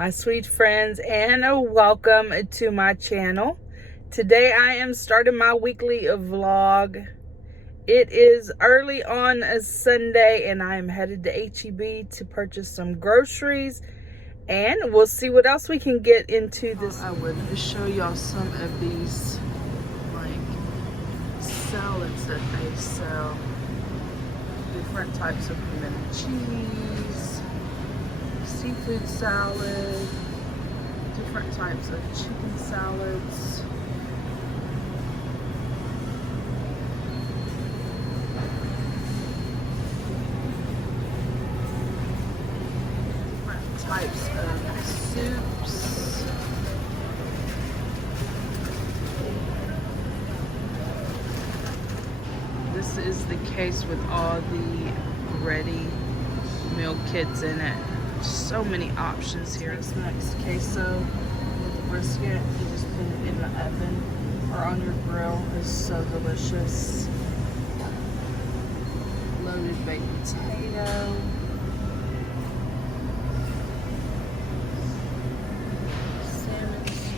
Hi sweet friends, and welcome to my channel. Today I am starting my weekly vlog. It is early on a Sunday and I am headed to HEB to purchase some groceries, and we'll see what else we can get into this. I would show y'all some of these salads that they sell. Different types of cream and cheese, seafood salad, different types of chicken salads. Different types of soups. This is the case with all the ready meal kits in it. So many options here. This next queso with brisket, you just put it in the oven or on your grill. It's so delicious. Loaded baked potato. Salmon soup.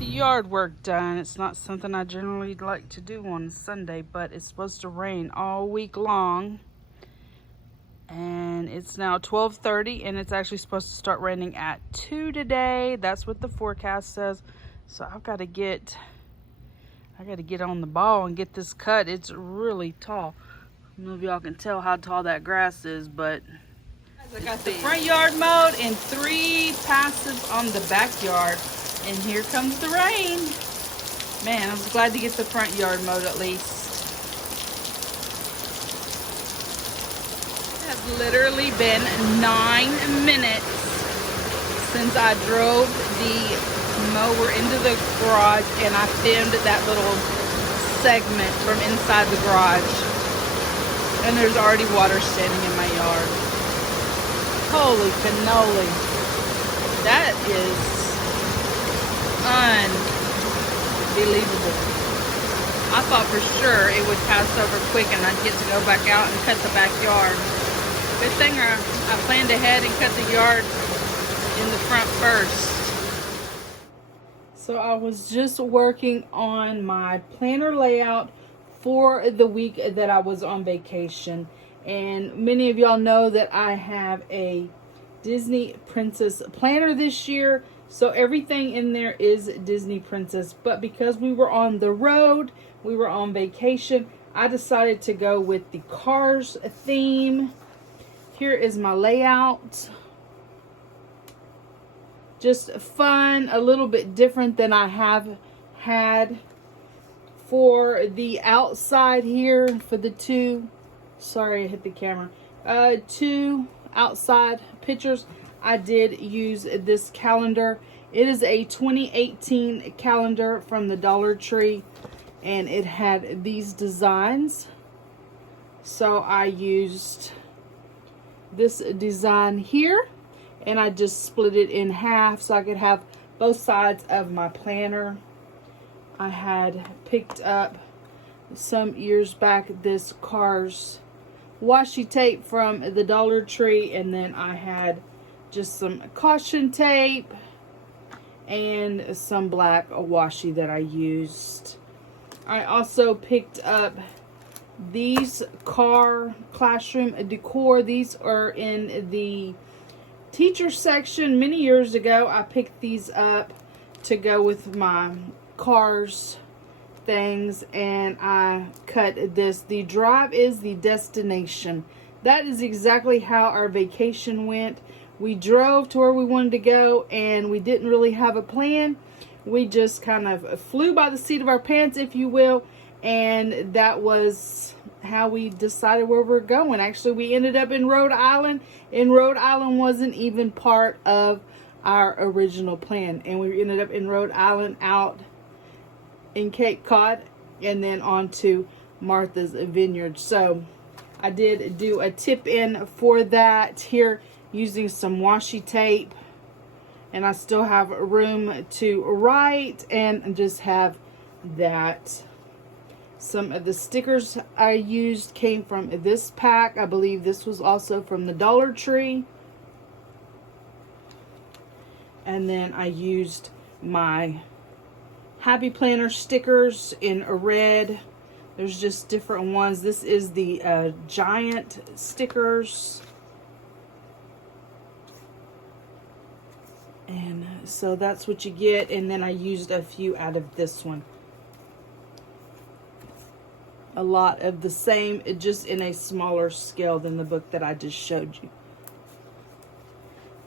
Yard work done. It's not something I generally like to do on Sunday, but it's supposed to rain all week long, and it's now 12:30 and it's actually supposed to start raining at 2 today. That's what the forecast says. So I've got to get on the ball and get this cut. It's really tall. I don't know if y'all can tell how tall that grass is, but I got the front yard mowed and 3 passes on the backyard. And here comes the rain. Man, I was glad to get the front yard mowed at least. It has literally been 9 minutes since I drove the mower into the garage and I filmed that little segment from inside the garage. And there's already water standing in my yard. Holy cannoli. That is unbelievable. I thought for sure it would pass over quick and I'd get to go back out and cut the backyard. Good thing I planned ahead and cut the yard in the front first. So I was just working on my planner layout for the week that I was on vacation. And many of y'all know that I have a Disney Princess planner this year. So everything in there is Disney Princess. But because we were on the road, we were on vacation, I decided to go with the Cars theme. Here is my layout. Just fun, a little bit different than I have had. For the outside here, for the two, sorry I hit the camera, 2 outside pictures, I did use this calendar. It is a 2018 calendar from the Dollar Tree, and it had these designs. So I used this design here, and I just split it in half so I could have both sides of my planner. I had picked up some years back this Cars washi tape from the Dollar Tree, and then I had just some caution tape and some black washi that I used. I also picked up these car classroom decor. These are in the teacher section. Many years ago I picked these up to go with my Cars things, and I cut this. The drive is the destination. That is exactly how our vacation went. We drove to where we wanted to go, and we didn't really have a plan. we just kind of flew by the seat of our pants, if you will, and that was how we decided where we're going. Actually, we ended up in Rhode Island, and Rhode Island wasn't even part of our original plan, and we ended up in Rhode Island, out in Cape Cod, and then on to Martha's Vineyard. So I did do a tip in for that here using some washi tape, and I still have room to write and just have that. Some of the stickers I used came from this pack. I believe this was also from the Dollar Tree. And then I used my Happy Planner stickers in red. There's just different ones. This is the giant stickers. And so that's what you get. And then I used a few out of this one. A lot of the same, just in a smaller scale than the book that I just showed you.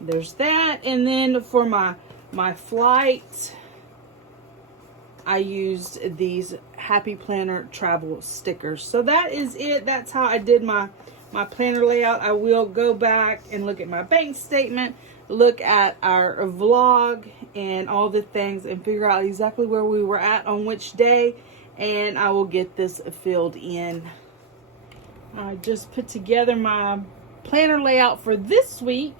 There's that. And then for my flight, I used these Happy Planner travel stickers. So that is it. That's how I did my planner layout. I will go back and look at my bank statement, look at our vlog and all the things, and figure out exactly where we were at on which day, and I will get this filled in. I just put together my planner layout for this week,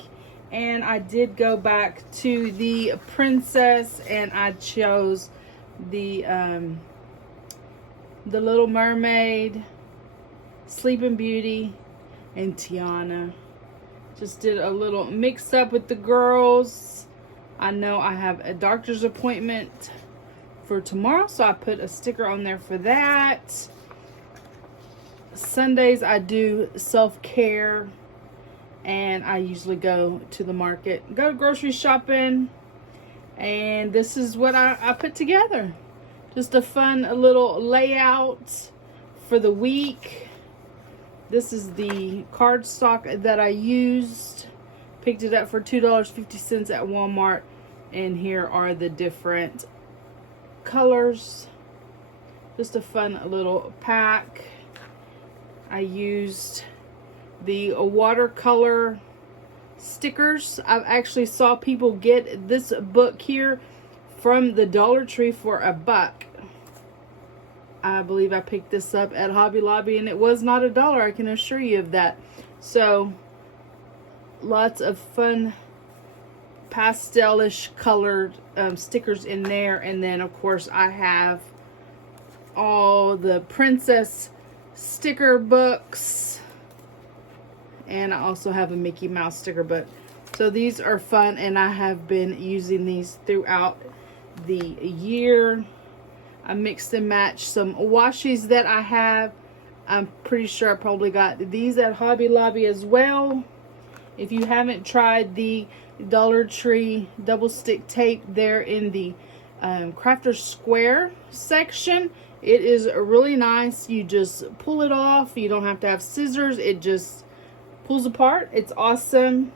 and I did go back to the Princess, and I chose the Little Mermaid, Sleeping Beauty, and Tiana. Just did a little mix up with the girls. I know I have a doctor's appointment for tomorrow, so I put a sticker on there for that. Sundays I do self-care, and I usually go to the market, go grocery shopping, and this is what I put together. Just a fun little layout for the week. This is the cardstock that I used. Picked it up for $2.50 at Walmart, and here are the different colors. Just a fun little pack. I used the watercolor stickers. I've actually saw people get this book here from the Dollar Tree for $1. I believe I picked this up at Hobby Lobby, and it was not $1. I can assure you of that. So lots of fun pastelish colored stickers in there. And then of course I have all the Princess sticker books, and I also have a Mickey Mouse sticker book. So these are fun, and I have been using these throughout the year. I mixed and matched some washies that I have. I'm pretty sure I probably got these at Hobby Lobby as well. If you haven't tried the Dollar Tree double stick tape there in the Crafter Square section, it is really nice. You just pull it off. You don't have to have scissors. It just pulls apart. It's awesome.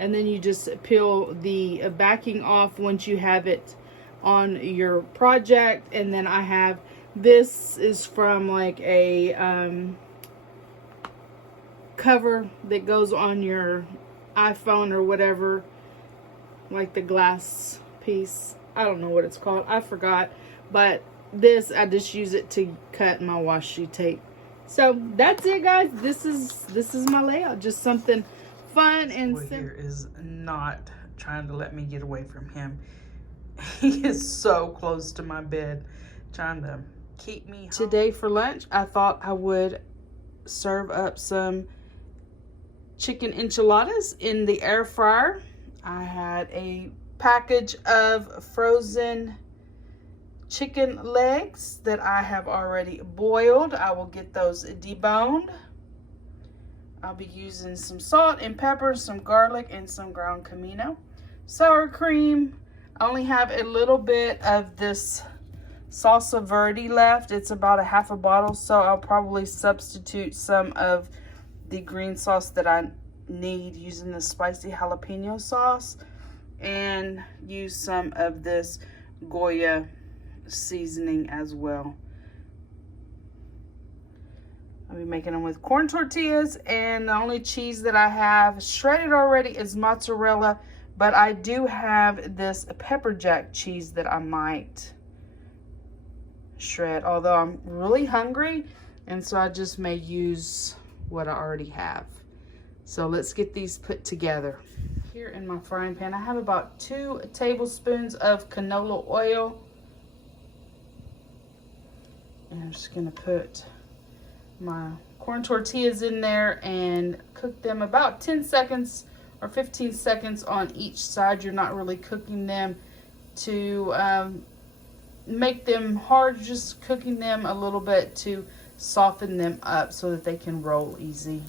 And then you just peel the backing off once you have it on your project. And then I have, this is from like a cover that goes on your iPhone or whatever, like the glass piece. I don't know what it's called, I forgot, but this, I just use it to cut my washi tape. So that's it, guys. This is my layout. Just something fun and simple. Here is not trying to let me get away from him. He is so close to my bed, trying to keep me home. Today for lunch, I thought I would serve up some chicken enchiladas in the air fryer. I had a package of frozen chicken legs that I have already boiled. I will get those deboned. I'll be using some salt and pepper, some garlic, and some ground comino. Sour cream. I only have a little bit of this salsa verde left. It's about a half a bottle, so I'll probably substitute some of the green sauce that I need using the spicy jalapeno sauce, and use some of this Goya seasoning as well. I'll be making them with corn tortillas, and the only cheese that I have shredded already is mozzarella, but I do have this pepper jack cheese that I might shred, although I'm really hungry, and so I just may use what I already have. So let's get these put together. Here in my frying pan, I have about 2 tablespoons of canola oil. And I'm just gonna put my corn tortillas in there and cook them about 10 seconds or 15 seconds on each side. You're not really cooking them to make them hard, just cooking them a little bit to soften them up so that they can roll easy.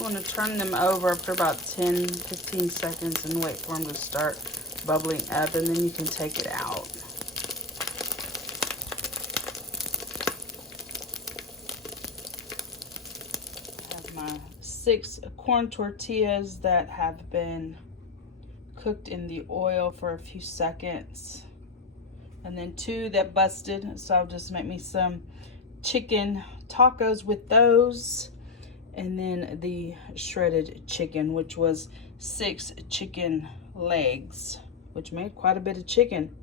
Want to turn them over after about 10-15 seconds and wait for them to start bubbling up, and then you can take it out. I have my 6 corn tortillas that have been cooked in the oil for a few seconds, and then 2 that busted, so I'll just make me some chicken tacos with those. And then the shredded chicken, which was 6 chicken legs, which made quite a bit of chicken.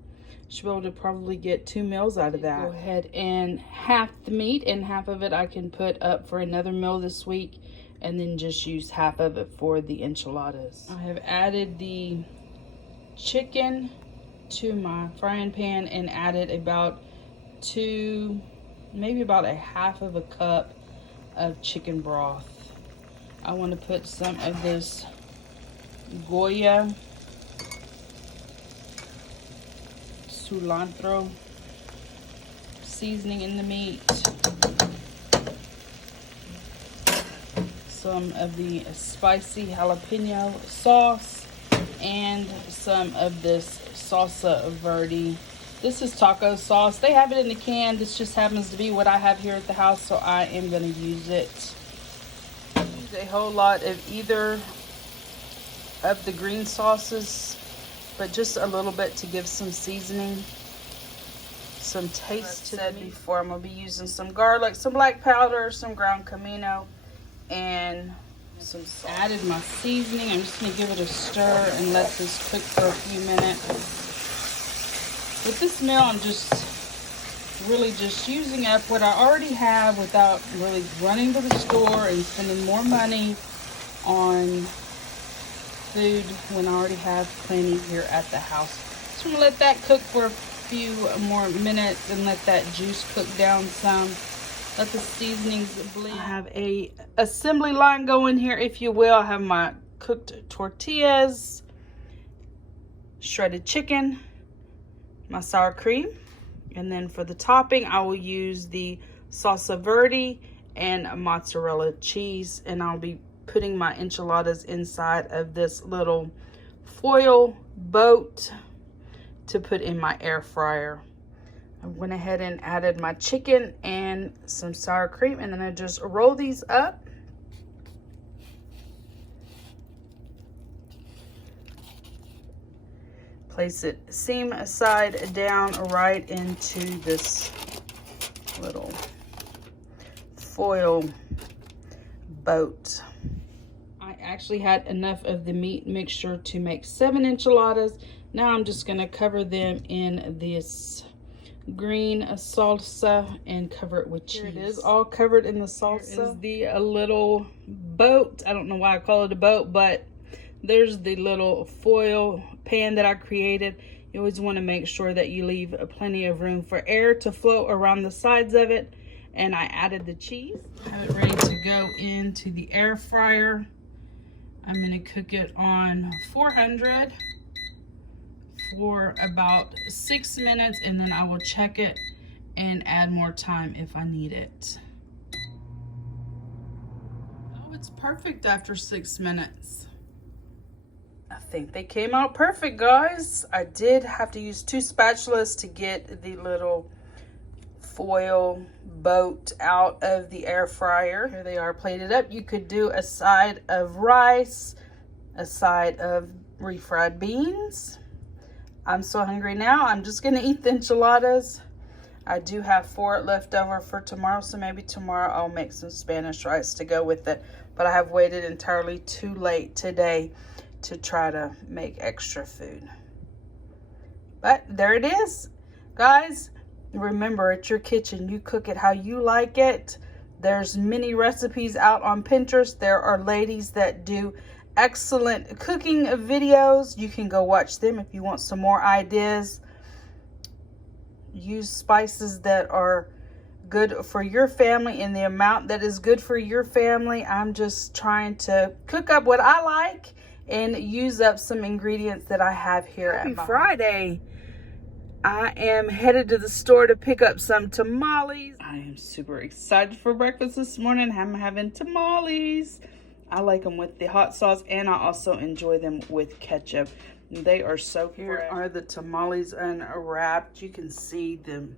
Should be able to probably get 2 meals out of that. Go ahead and half the meat, and half of it I can put up for another meal this week, and then just use half of it for the enchiladas. I have added the chicken to my frying pan and added about 2, maybe about a half of a cup of chicken broth. I want to put some of this Goya cilantro seasoning in the meat, some of the spicy jalapeno sauce, and some of this salsa verde. This is taco sauce. They have it in the can. This just happens to be what I have here at the house, so I am going to use it. Use a whole lot of either of the green sauces, but just a little bit to give some seasoning, some taste to it. Before, I'm going to be using some garlic, some black powder, some ground comino, and some salt. Added my seasoning. I'm just going to give it a stir and let this cook for a few minutes. With this meal, I'm really just using up what I already have without really running to the store and spending more money on food when I already have plenty here at the house. So I'm gonna let that cook for a few more minutes and let that juice cook down some. Let the seasonings blend. I have a assembly line going here, if you will. I have my cooked tortillas, shredded chicken, my sour cream, and then for the topping I will use the salsa verde and mozzarella cheese, and I'll be putting my enchiladas inside of this little foil boat to put in my air fryer. I went ahead and added my chicken and some sour cream, and then I just roll these up. Place it seam side down right into this little foil boat. I actually had enough of the meat mixture to make 7 enchiladas. Now I'm just going to cover them in this green salsa and cover it with cheese. Here it is, all covered in the salsa. Here is the little boat. I don't know why I call it a boat, but there's the little foil pan that I created. You always want to make sure that you leave plenty of room for air to flow around the sides of it. And I added the cheese. I have it ready to go into the air fryer. I'm going to cook it on 400 for about 6 minutes, and then I will check it and add more time if I need it. Oh, it's perfect after 6 minutes. I think they came out perfect, guys. I did have to use 2 spatulas to get the little foil boat out of the air fryer. Here they are plated up. You could do a side of rice, a side of refried beans. I'm so hungry now. I'm just gonna eat the enchiladas. I do have 4 left over for tomorrow, so maybe tomorrow I'll make some Spanish rice to go with it. But I have waited entirely too late today to try to make extra food. But there it is. Guys, remember, it's your kitchen. You cook it how you like it. There's many recipes out on Pinterest. There are ladies that do excellent cooking videos. You can go watch them if you want some more ideas. Use spices that are good for your family in the amount that is good for your family. I'm just trying to cook up what I like and use up some ingredients that I have here at my Friday. I am headed to the store to pick up some tamales. I am super excited for breakfast this morning. I'm having tamales. I like them with the hot sauce, and I also enjoy them with ketchup. They are so fresh. Here are the tamales unwrapped. You can see them.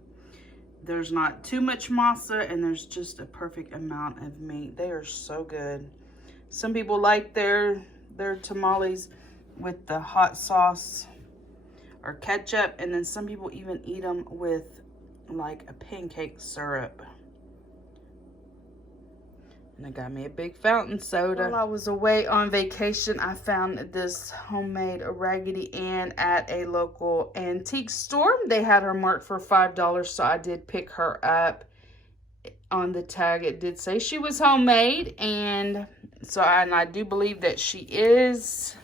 There's not too much masa, and there's just a perfect amount of meat. They are so good. Some people like their tamales with the hot sauce or ketchup, and then some people even eat them with like a pancake syrup. And I got me a big fountain soda. While I was away on vacation, I found this homemade Raggedy Ann at a local antique store. They had her marked for $5, so I did pick her up. On the tag, it did say she was homemade, and I do believe that she is.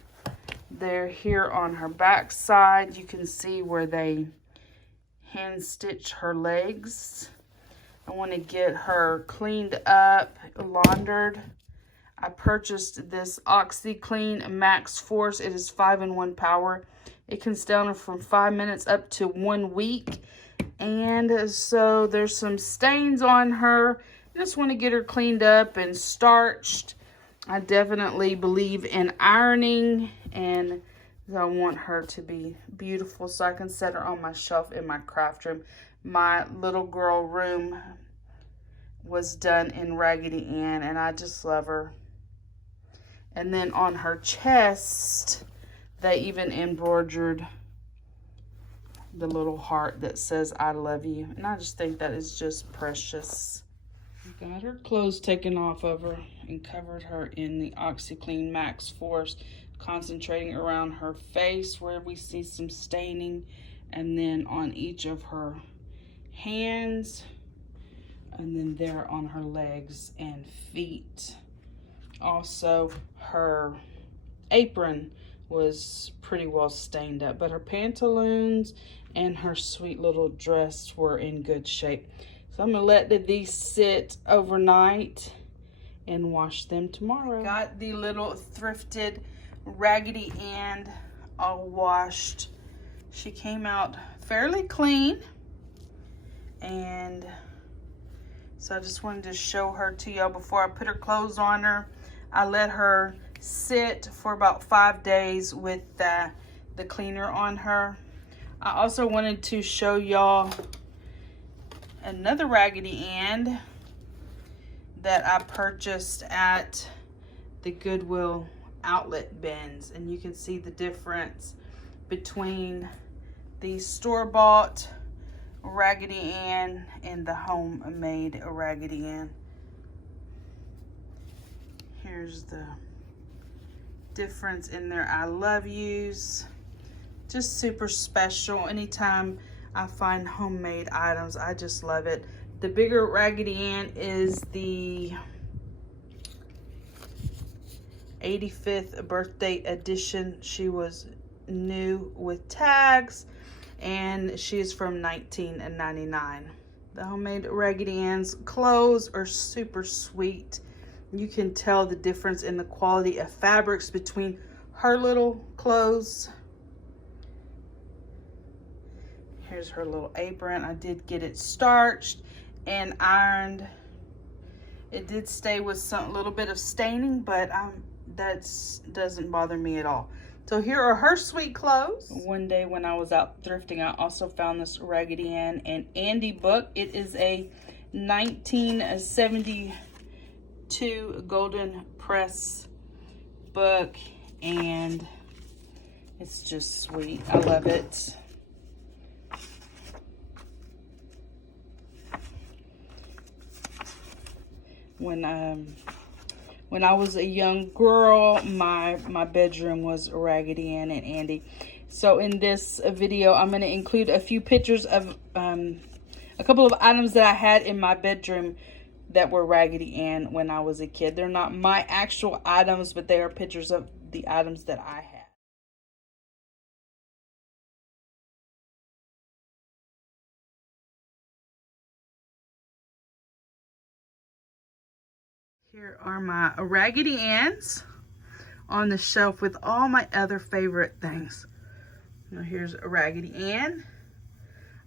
They're here on her back side. You can see where they hand stitch her legs. I want to get her cleaned up, laundered. I purchased this OxiClean Max Force. It is 5-in-1 power. It can stay on her from 5 minutes up to 1 week. And so there's some stains on her. I just want to get her cleaned up and starched. I definitely believe in ironing, and I want her to be beautiful so I can set her on my shelf in my craft room. My little girl room was done in Raggedy Ann, and I just love her. And then on her chest, they even embroidered the little heart that says I love you, and I just think that is just precious. Got her clothes taken off of her and covered her in the OxiClean Max Force, concentrating around her face where we see some staining, and then on each of her hands, and then there on her legs and feet. Also, her apron was pretty well stained up, but her pantaloons and her sweet little dress were in good shape. So I'm gonna let these sit overnight and wash them tomorrow. I got the little thrifted Raggedy Ann all washed. She came out fairly clean, and so I just wanted to show her to y'all before I put her clothes on her. I let her sit for about 5 days with the cleaner on her. I also wanted to show y'all another Raggedy Ann that I purchased at the Goodwill outlet bins, and you can see the difference between the store-bought Raggedy Ann and the homemade Raggedy Ann. Here's the difference in their I love yous. Just super special. Anytime I find homemade items, I just love it. The bigger Raggedy Ann is the 85th birthday edition. She was new with tags, and she is from 1999. The homemade Raggedy Ann's clothes are super sweet. You can tell the difference in the quality of fabrics between her little clothes. Here's her little apron. I did get it starched and ironed. It did stay with some little bit of staining, but that doesn't bother me at all. So here are her sweet clothes. One day when I was out thrifting, I also found this Raggedy Ann and Andy book. It is a 1972 golden press book, and it's just sweet. I love it. When I was a young girl, my bedroom was Raggedy Ann and Andy. So in this video, I'm going to include a few pictures of a couple of items that I had in my bedroom that were Raggedy Ann when I was a kid. They're not my actual items, but they are pictures of the items that I had. Here are my Raggedy Anns on the shelf with all my other favorite things. Now here's a Raggedy Ann.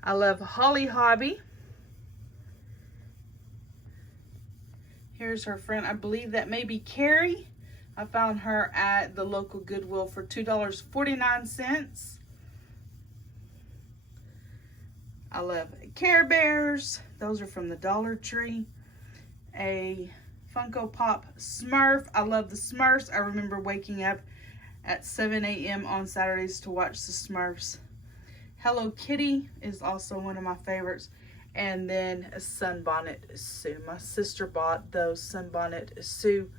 I love Holly Hobby. Here's her friend. I believe that may be Carrie. I found her at the local Goodwill for $2.49. I love Care Bears. Those are from the Dollar Tree. A Funko Pop Smurf. I love the Smurfs. I remember waking up at 7 a.m. on Saturdays to watch the Smurfs. Hello Kitty is also one of my favorites. And then a Sunbonnet Sue. My sister bought those Sunbonnet Sue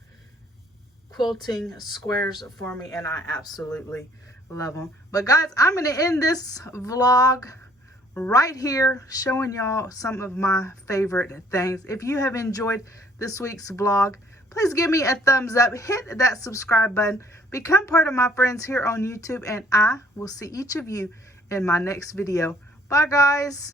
quilting squares for me, and I absolutely love them. But guys, I'm going to end this vlog right here showing y'all some of my favorite things. If you have enjoyed this week's vlog, please give me a thumbs up, hit that subscribe button, become part of my friends here on YouTube, and I will see each of you in my next video. Bye guys.